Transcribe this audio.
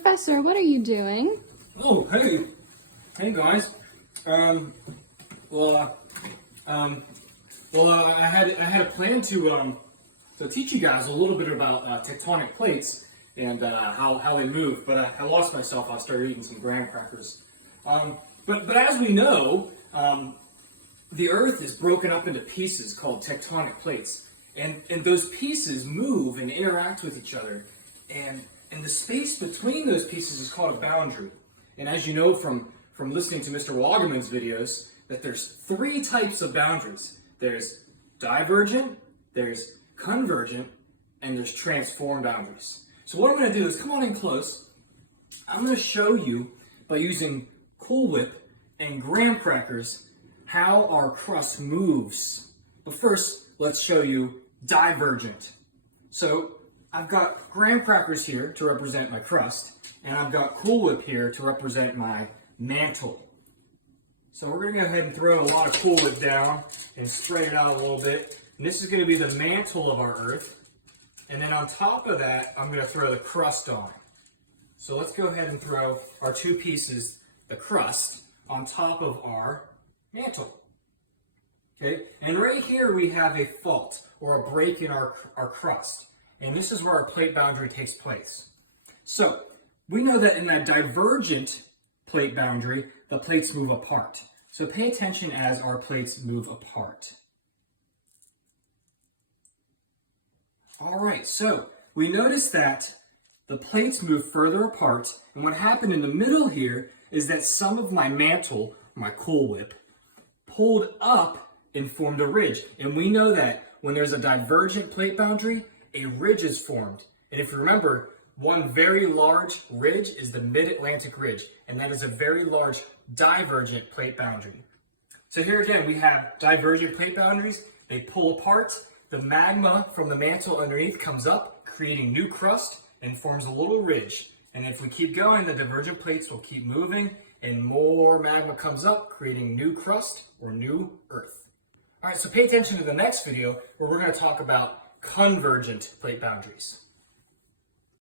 Professor, what are you doing? Oh, hey. Hey, guys. I had a plan to teach you guys a little bit about tectonic plates and how they move, but I lost myself. I started eating some graham crackers. But as we know, the Earth is broken up into pieces called tectonic plates, and those pieces move and interact with each other, and the space between those pieces is called a boundary. And as you know from listening to Mr. Wagaman's videos, that there's three types of boundaries. There's divergent, there's convergent, and there's transform boundaries. So what I'm going to do is come on in close. I'm going to show you by using Cool Whip and graham crackers how our crust moves. But first, let's show you divergent. So I've got graham crackers here to represent my crust, and I've got Cool Whip here to represent my mantle. So we're going to go ahead and throw a lot of Cool Whip down and spread it out a little bit. And this is going to be the mantle of our Earth. And then on top of that, I'm going to throw the crust on. So let's go ahead and throw our two pieces, the crust, on top of our mantle. Okay, and right here we have a fault or a break in our crust. And this is where our plate boundary takes place. So we know that in that divergent plate boundary, the plates move apart. So pay attention as our plates move apart. All right, so we notice that the plates move further apart, and what happened in the middle here is that some of my mantle, my Cool Whip, pulled up and formed a ridge. And we know that when there's a divergent plate boundary, a ridge is formed. And if you remember, one very large ridge is the Mid-Atlantic Ridge, and that is a very large divergent plate boundary. So here again, we have divergent plate boundaries. They pull apart. The magma from the mantle underneath comes up, creating new crust, and forms a little ridge. And if we keep going, the divergent plates will keep moving, and more magma comes up, creating new crust or new Earth. All right, so pay attention to the next video where we're going to talk about convergent plate boundaries.